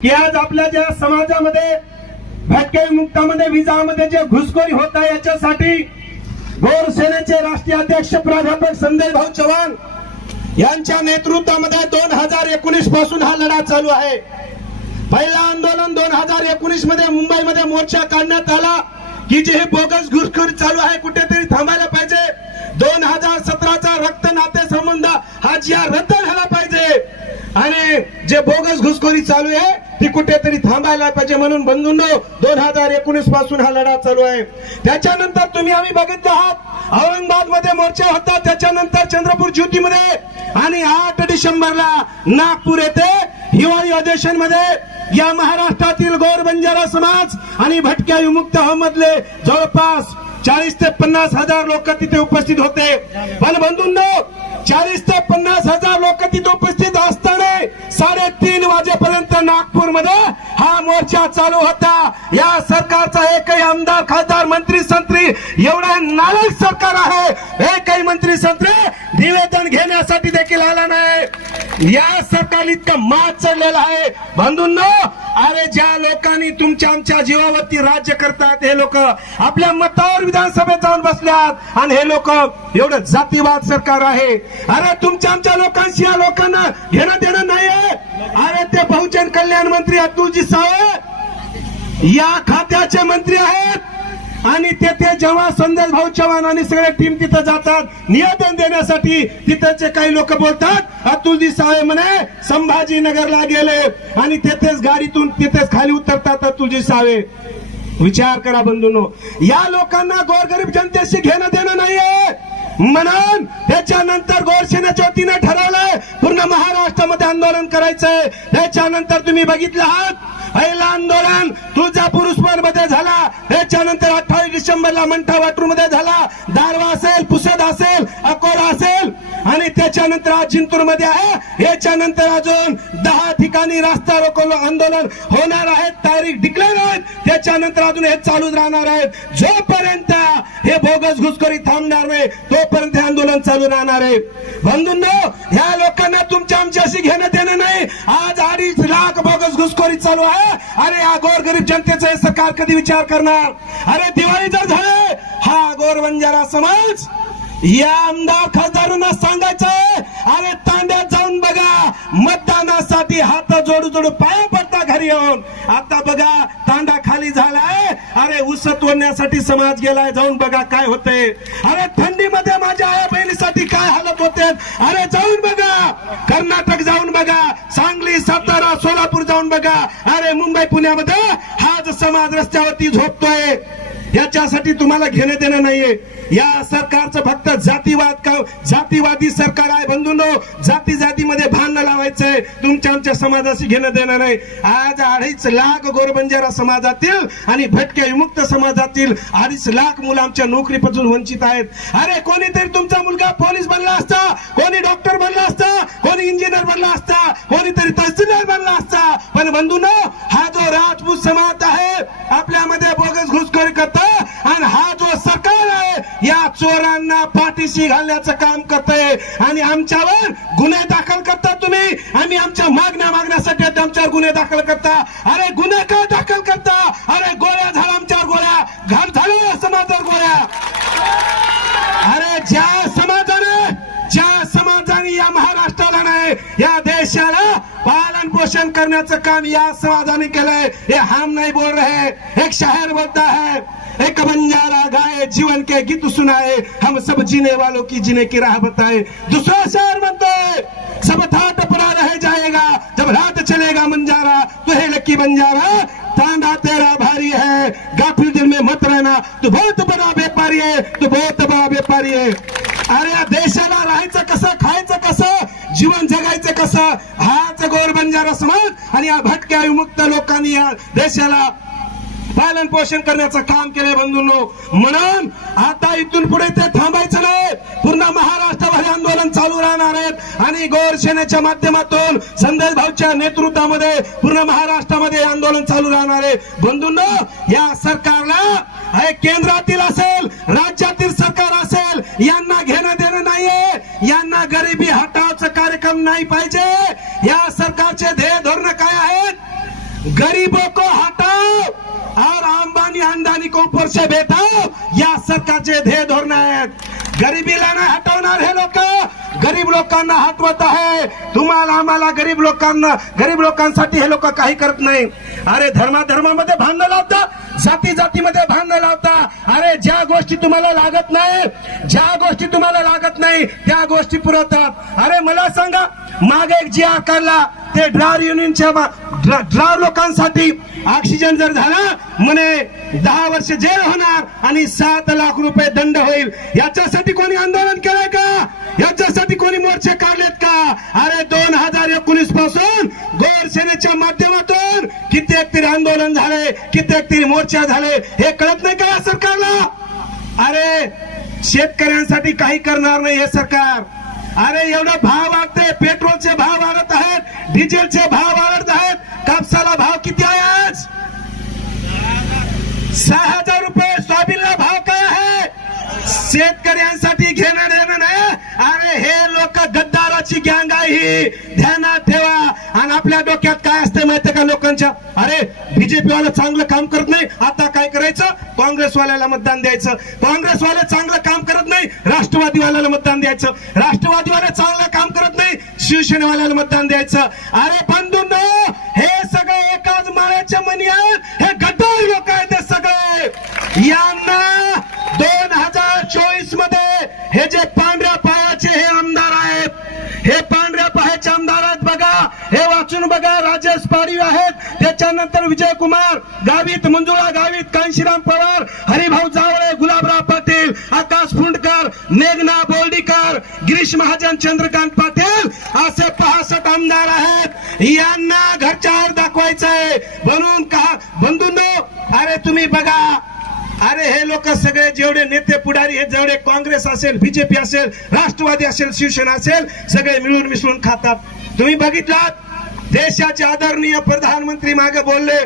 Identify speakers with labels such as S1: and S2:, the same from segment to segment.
S1: की आज आपल्या ज्या समाजामध्ये भटके मुक्तामध्ये विजामध्ये जे घुसखोरी होत आहे याच्यासाठी गोर सेनेचे राष्ट्रीय अध्यक्ष प्राध्यापक संजय भाऊ चव्हाण यांच्या नेतृत्वामध्ये दोन हजार एकोणीसपासून हा लढा चालू आहे. पहिला आंदोलन दोन हजार एकोणीसमध्ये मुंबईमध्ये मोर्चा काढण्यात आला की जे हे बोगस घुसखोरी चालू आहे कुठेतरी थांबायला पाहिजे. दोन हजार सतराचा रक्त नाते संबंध हा जिया रद्द झाला पाहिजे. आणि जे बोगस घुसखोरी चालू आहे ती कुठेतरी थांबायला पाहिजे म्हणून बंधूंनो दोन हजार एकोणीसपासून हा लढा चालू आहे. त्याच्यानंतर तुम्ही आम्ही बघितलं आहात औरंगाबादमध्ये मोर्चा होता त्याच्यानंतर चंद्रपूर ज्योतीमध्ये आणि आठ डिसेंबरला नागपूर येथे हिवाळी अधिवेशनमध्ये या महाराष्ट्रातील गौर बंजारा समाज आणि भटक्या विमुक्त अहमदले जवळपास चाळीस ते पन्नास हजार लोक तिथे उपस्थित होते. पण बंधूंनो चाळीस ते पन्नास हजार लोक तिथे उपस्थित असताना साडेतीन वाजेपर्यंत नागपूरमध्ये हा मोर्चा चालू होता. या सरकारचा एकही आमदार खासदार मंत्री संत्री एवढा नालायक सरकार आहे. एकही मंत्री संत्री निवेदन घेण्यासाठी देखील आला नाही. या सरकार इतकं मात चढलेलं आहे. बंधूंनो अरे ज्या लोकांनी तुमच्या आमच्या जीवावरती राज्य करतात हे लोक आपल्या मतावर विधानसभेत जाऊन बसल्यात. आणि हे लोक एवढं जातीवाद सरकार आहे. अरे तुमच्या आमच्या लोकांशी या लोकांना घेणं देणं नाहीये. अरे ते बहुजन कल्याण मंत्री अतुलजी सावंत या खात्याचे मंत्री आहेत. आणि तेथे जेव्हा संदेश भाऊ चव्हाण आणि सगळे टीम तिथं जातात निवेदन देण्यासाठी तिथचे काही लोक बोलतात अतुलजी सावे म्हणे संभाजीनगरला गेले आणि तेथेच गाडीतून तिथेच खाली उतरतात अतुलजी सावे. विचार करा बंधूनो या लोकांना गोरगरीब जनतेशी घेणं देणं नाहीये. म्हणून त्याच्यानंतर गोरसेनेच्या वतीने ठरवलंय पूर्ण महाराष्ट्रामध्ये आंदोलन करायचंय. त्याच्यानंतर तुम्ही बघितलं आहात पहिला आंदोलन तुळजापूर उस्मानमध्ये झाला. त्याच्यानंतर अठ्ठावीस डिसेंबरला मंठा वाटूरमध्ये झाला. दारवा असेल पुसद असेल अकोला असेल. आणि त्याच्यानंतर आज जिंतूरमध्ये आहे. याच्यानंतर अजून दहा ठिकाणी रास्ता रोको आंदोलन होणार आहेत तारीख डिक्लेअर आहेत त्याच्यानंतर अजून हे चालूच राहणार आहेत. जोपर्यंत हे बोगस घुसखोरी थांबणार नाही तोपर्यंत हे आंदोलन चालू राहणार आहे. बंधूंनो ह्या लोकांना तुमच्या आमच्याशी घेणं देणं नाही. आज अडीच लाख घुसखोरी चालू आहे. अरे या गोरगरीब जनतेचा हे सरकार कधी विचार करणार? अरे दिवाळी जर झाले हा गोर बंजारा समाज या आमदार खासदारांना सांगायचंय अरे तांड्यात जाऊन बघा मतदानासाठी हात जोडू जोडू पाया पडता घरी येऊन. आता बघा तांडा खाली झालाय. अरे ऊस तोडण्यासाठी समाज गेलाय जाऊन बघा काय होतंय. अरे थंडीमध्ये माझ्या आया बहिणीसाठी काय हालत होते? अरे जाऊन बघा कर्नाटक जाऊन बघा सांगली सातारा सोलापूर जाऊन बघा. अरे मुंबई पुण्यामध्ये हा जो समाज रस्त्यावरती झोपतोय. याच्यासाठी तुम्हाला घेणं देणं नाहीये. या सरकारचं फक्त जातीवाद का जातीवादी सरकार आहे बंधूंनो. जाती जातीमध्ये भांडण लावायचंय तुमच्या आमच्या समाजाशी घेणं देणं नाही. आज अडीच लाख गोरबंजारा समाजातील आणि भटक्या विमुक्त समाजातील अडीच लाख मुलं आमच्या नोकरीपासून वंचित आहेत. अरे कोणीतरी तुमचा मुलगा पोलीस बनला असता कोणी डॉक्टर बनला असता कोणी इंजिनियर बनला असता कोणीतरी तहसीलदार बनला असता. पण बंधू हा जो राजपूत समाज आहे आपल्यामध्ये बोगस घुसखोरी करत आणि हा जो सरकार आहे या चोरांना पाठीशी घालण्याचं काम करतंय. आणि आमच्यावर गुन्हे दाखल करता तुम्ही. आम्ही आमच्या मागण्या मागण्यासाठी आमच्यावर गुन्हे दाखल करता. अरे गुन्हे का दाखल करता? अरे गोळ्या झाला आमच्यावर गोळ्या. घाट झाल्या समाजावर गोळ्या. अरे ज्या समाजाने ज्या समाजाने या महाराष्ट्राला नाही या देशाला पालन पोषण करण्याचं काम या समाजाने केलंय हे हम नाही बोल रहे. एक शहर बोलता है. एक बंजारा गाए, जीवन के गीत सुनाए, हम सब जीने वालों की, जीने की राह बताए। दूसरा शहर बनता सब ठाट पड़ा रह जाएगा। जब रात चलेगा मंजारा तो है लक्की बंजारा। तांडा तेरा भारी है, गाफिल दिल में मत रहना। तू बहुत बड़ा व्यापारी है, तू बहुत बड़ा व्यापारी है। अरे या देशाला राहायचं कसं, खायचं कसं, जीवन जगायचं कसं? हाच गोर बंजारा समाज, आणि या भटक्या विमुक्त लोकांनी या देशाला पालन पोषण करण्याचं काम केलंय बंधूंनो. म्हणून आता इथून पुढे ते थांबायचं नाही. पूर्ण महाराष्ट्रभर आंदोलन चालू राहणार आहेत. आणि गौर सेनेच्या माध्यमातून संदेश भाऊच्या नेतृत्वामध्ये पूर्ण महाराष्ट्रामध्ये आंदोलन चालू राहणार आहे. बंधूंनो या सरकारला हे केंद्रातील असेल राज्यातील सरकार असेल यांना घेणं देणं नाहीये. यांना गरिबी हटावचं कार्यक्रम नाही पाहिजे. या सरकारचे ध्येय धोरण काय आहेत? गरीब को को ऊपर से बैठाओ या सरकारचे ध्येय धोरण आहेत. गरिबीला नाही हटवणार हे लोक. गरीब लोकांना हटवत आहे. तुम्हाला आम्हाला गरीब लोकांना गरीब लोकांसाठी हे लोक काही करत नाही. अरे धर्मा धर्मामध्ये भांडण लावता जाती जातीमध्ये भांडण लावता. अरे ज्या गोष्टी तुम्हाला लागत नाही ज्या गोष्टी तुम्हाला लागत नाही त्या गोष्टी पुरवतात. अरे मला सांगा मागे एक जी आकारला ते ड्रार युनियनच्या ड्रार लोकांसाठी ऑक्सिजन जर झाला म्हणे दहा वर्ष जेल होणार आणि सात लाख रुपये दंड होईल. याच्यासाठी कोणी आंदोलन केलंय का? याच्यासाठी कोणी मोर्चे काढलेत का? अरे दोन हजार एकोणीसपासून गोर सेनेच्या माध्यमातून कित्येक तरी आंदोलन झाले कित्येक तरी मोर्चा झाले हे कळत नाही का या सरकारला? अरे शेतकऱ्यांसाठी काही करणार नाही हे सरकार. अरे एवढा भाव वाढते पेट्रोलचे भाव वाढत आहेत डिझेलचे भाव वाढत आहेत कापसाला भाव किती आहे आज? सहा हजार रुपये सोयाबीनला भाव काय आहे? शेतकऱ्यांसाठी घेणारे देणं नाही अरे हे लोक गद्दाराची गँग आहे ही. ध्यानात ठेवा. आणि आपल्या डोक्यात काय असते माहितीये का लोकांच्या? अरे बीजेपी वाला चांगलं काम करत नाही. आता काय करायचं? काँग्रेसवाल्याला मतदान द्यायचं. काँग्रेसवाले चांगलं काम करत नाही राष्ट्रवादीवाल्याला मतदान द्यायचं. राष्ट्रवादीवाला चांगलं काम करत नाही शिवसेनेवाल्याला मतदान द्यायचं. अरे बंधूंनो हे सगळे एकाच माळ्याच्या मनी आहेत हे गद्दार लोक आहेत हे सगळे. यांना दोन हजार चोवीसमध्ये हे जे बघा राजेश पाडवी आहेत. त्याच्यानंतर विजय कुमार गावित मंजुळा गावित कांशीराम पवार हरिभाऊ जावळे गुलाबराव पाटील आकाश फुंडकर मेघना बोर्डीकर गिरीश महाजन चंद्रकांत पाटील असे पासष्ट आमदार आहेत. यांना घरच्यावर दाखवायचंय. म्हणून का बंधूंनो अरे तुम्ही बघा. अरे हे लोक सगळे जेवढे नेते पुढारी हे जेवढे काँग्रेस असेल बीजेपी असेल राष्ट्रवादी असेल शिवसेना असेल सगळे मिळून मिसळून खातात. तुम्ही बघितलात? देशाचे आदरणीय प्रधानमंत्री मागे बोलले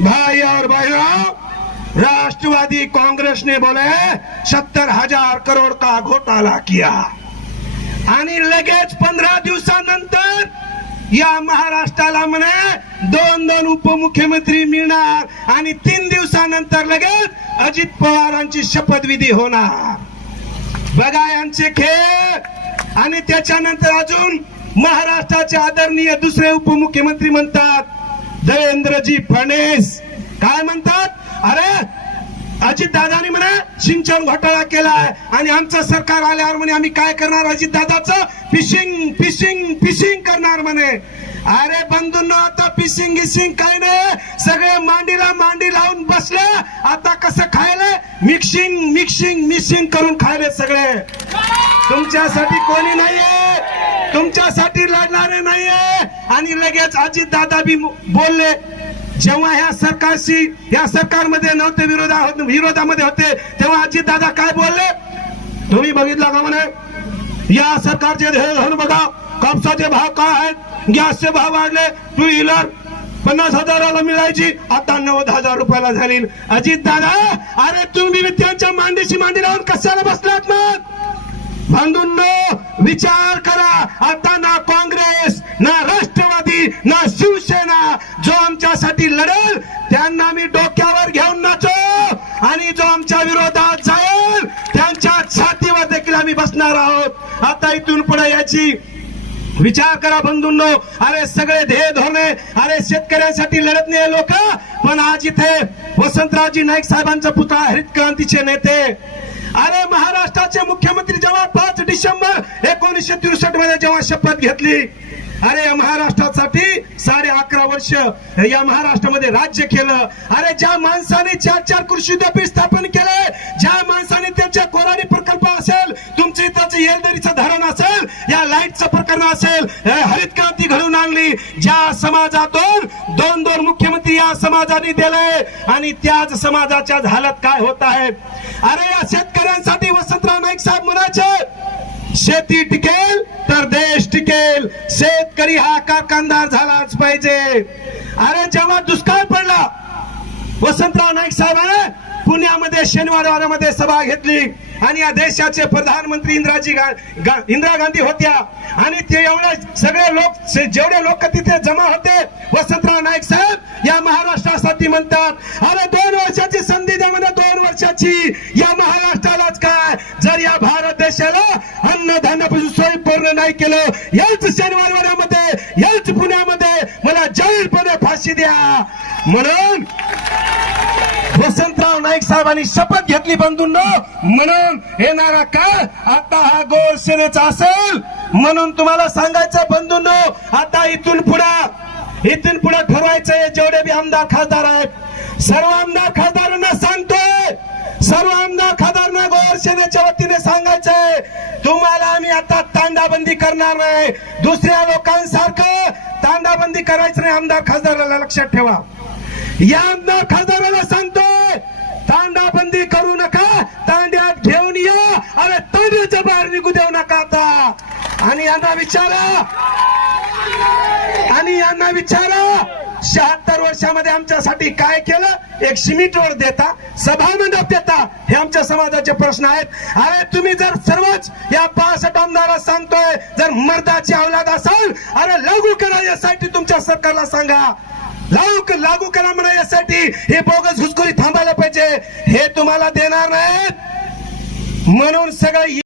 S1: भाई और बहनों राष्ट्रवादी कांग्रेस ने बोले सत्तर हजार करोड़ का घोटाला किया। आणि लगेच पंधरा दिवसानंतर या महाराष्ट्राला म्हणे दोन दोन उपमुख्यमंत्री मिळणार आणि तीन दिवसानंतर लगेच अजित पवारांची शपथविधी होणार. बघा यांचे खेळ. आणि त्याच्यानंतर अजून महाराष्ट्राचे आदरणीय दुसरे उपमुख्यमंत्री म्हणतात देवेंद्रजी फडणवीस. काय म्हणतात? अरे अजित दादानी म्हणे सिंचन घोटाळा केलाय आणि आमचं सरकार आल्यावर म्हणे आम्ही काय करणार? अजित दादाचं फिशिंग फिशिंग फिशिंग करणार म्हणे. अरे बंधूंनो आता फिशिंग गिशिंग काय नाही. सगळे मांडीला मांडी लावून बसले. आता कसं खायले? मिक्सिंग मिक्सिंग मिक्सिंग करून खायले सगळे. तुमच्यासाठी कोणी नाहीये. तुमच्यासाठी लढणारे नाहीये. आणि लगेच अजित दादा बी बोलले जेव्हा ह्या सरकारशी या सरकारमध्ये नव्हते विरोधा विरोधामध्ये होते तेव्हा अजित दादा काय बोलले? तुम्ही बघितला का म्हणे? या सरकारचे ध्येय धोरण बघा कापसाचे भाव काय आहेत? गॅसचे भाव वाढले टू व्हीलर पन्नास हजाराला मिळायची आता नव्वद हजार रुपयाला झाली. अजित दादा अरे तुम्ही त्यांच्या मांडीशी मांडी लावून कशाला बसलात मग? बंधूंनो विचार करा. आता ना काँग्रेस ना राष्ट्रवादी ना शिवसेना जो आमच्यासाठी लढेल त्यांना मी डोक्यावर घेऊन नाचो. आणि जो आमच्या विरोधात जाईल त्यांच्या छातीवर देखील आम्ही बसणार आहोत. आता इथून पुढे याची विचार करा बंधूंनो अरे सगळे ध्येय धोरणे अरे शेतकऱ्यांसाठी लढत नाही लोक. पण आज इथे वसंतरावजी नाईक साहेबांचा पुतळा हरित क्रांतीचे नेते अरे महाराष्ट्राचे मुख्यमंत्री जेव्हा पाच डिसेंबर एकोणीसशे त्रेसष्टमध्ये जेव्हा शपथ घेतली अरे या महाराष्ट्रासाठी साडे अकरा वर्ष या महाराष्ट्रामध्ये राज्य केलं. अरे ज्या माणसाने चार चार कृषी विद्यापीठ स्थापन केले ज्या माणसाने त्यांच्या कोराडी प्रकल्प असेल तुमच्या इथं येलदरीचं धरण असेल या लाईटचं प्रकरण असेल हरित क्रांती घडवून आणली. ज्या समाजातून दोन दोन मुख्यमंत्री या समाजाने दिले आणि त्याच समाजाच्या हालत काय होत आहे? अरे या शेतकऱ्यांसाठी वसंतराव नाईक साहेब म्हणायचे शेती टिके शेतकरी हा कारखानदार झालाच पाहिजे? अरे जेव्हा दुष्काळ पडला वसंतराव नाईक साहेबांनी पुण्यामध्ये शनिवार वारामध्ये सभा घेतली आणि या देशाचे प्रधानमंत्री इंदिराजी गा- इंदिरा गांधी होत्या. आणि ते एवढे सगळे लोक जेवढे लोक तिथे जमा होते वसंतराव नाईक साहेब या अरे दोन वर्षाची संधी द्या दोन वर्षाची. या महाराष्ट्रालाच काय? जर या भारत देशाला अन्नधान्यापासून सोय काय केलं? याच शनिवारवाड्यामध्ये याच पुण्यामध्ये मला जाहीरपणे फाशी द्या. म्हणून वसंतराव नाईक साहेबांनी शपथ घेतली बंधूंनो. म्हणून येणारा काळ आता हा गोर सेनेचा असेल. म्हणून तुम्हाला सांगायचं बंधूंनो आता इथून पुढे इथून पुढे ठरवायचंय जेवढे बी आमदार खासदार आहेत. सर्व आमदार खासदारांना सांगतो सर्व आमदार खासदारांना गोर सेनेच्या वतीने सांगायचंय. तुम्हाला आम्ही आता तांडाबंदी करणार नाही. दुसऱ्या लोकांसारखं तांडाबंदी करायचं नाही आमदार खासदाराला लक्षात ठेवा. या आमदार खासदाराला सांगतोय तांडाबंदी करू नका तांड्यात घेऊन या अरे तांड्याच्या बाहेर निघू देऊ नका आता. आणि यांना विचारा. आणि यांना विचारा. शहात्तर वर्षामध्ये आमच्यासाठी काय केलं? एक सिमेंट रोड देता सभामंडप देता. हे आमच्या समाजाचे प्रश्न आहेत. अरे तुम्ही जर सर्वच या पासष्ट आमदारात सांगतोय जर मर्दाची औलाद असाल अरे लागू करा यासाठी तुमच्या सरकारला सांगा. लागू लागू करा म्हणा यासाठी. हे बोगस घुसखोरी थांबायला पाहिजे. हे तुम्हाला देणार नाहीत. म्हणून सगळं